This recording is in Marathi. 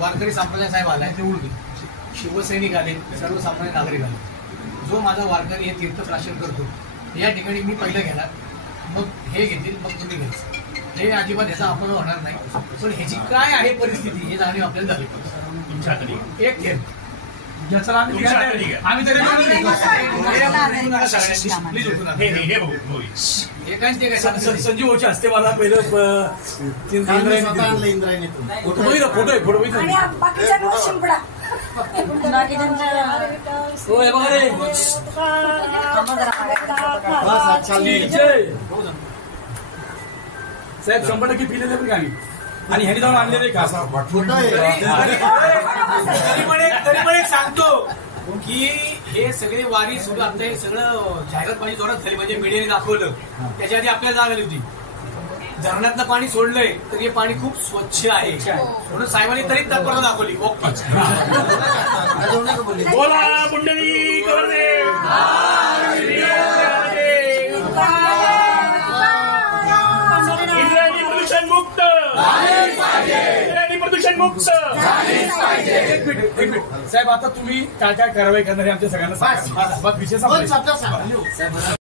वारकरी संप्रदाय साहेब आलाय, शिवसैनिक आले, सर्वसामान्य नागरिक आले. जो माझा वारकरी हे तीर्थप्राशन करतो या ठिकाणी मी पहिलं घेणार, मग हे घेतील, मग तुम्ही घ्यायचं. हे अजिबात याचा अपमान होणार नाही. पण ह्याची काय आहे परिस्थिती हे जाणीव आपल्याला झाली पाहिजे. एक थेंब आम्ही तरी संजीव ओचे असते. मला पहिलं फोटो आहे, फोटो साहेब 100% पिलेले पण गाडी आणि ह्याने जाऊन आणलेले का तरी पण एक सांगतो की हे सगळे वारी सुद्धा आता हे सगळं जाहिरात पाणी जोरात झाली, म्हणजे मीडियाने दाखवलं. त्याच्या आधी आपल्याला जाग आली होती. धरणातलं पाणी सोडलंय तर हे पाणी खूप स्वच्छ आहे म्हणून साहेबांनी तरी तत्परता दाखवली. बोला पुंडलिक प्रदूषण मुक्त, प्रदूषण मुक्त. एक मिनिट साहेब, आता तुम्ही काय काय कारवाई करणार आहे आमच्या सगळ्यांना सांगा. विषय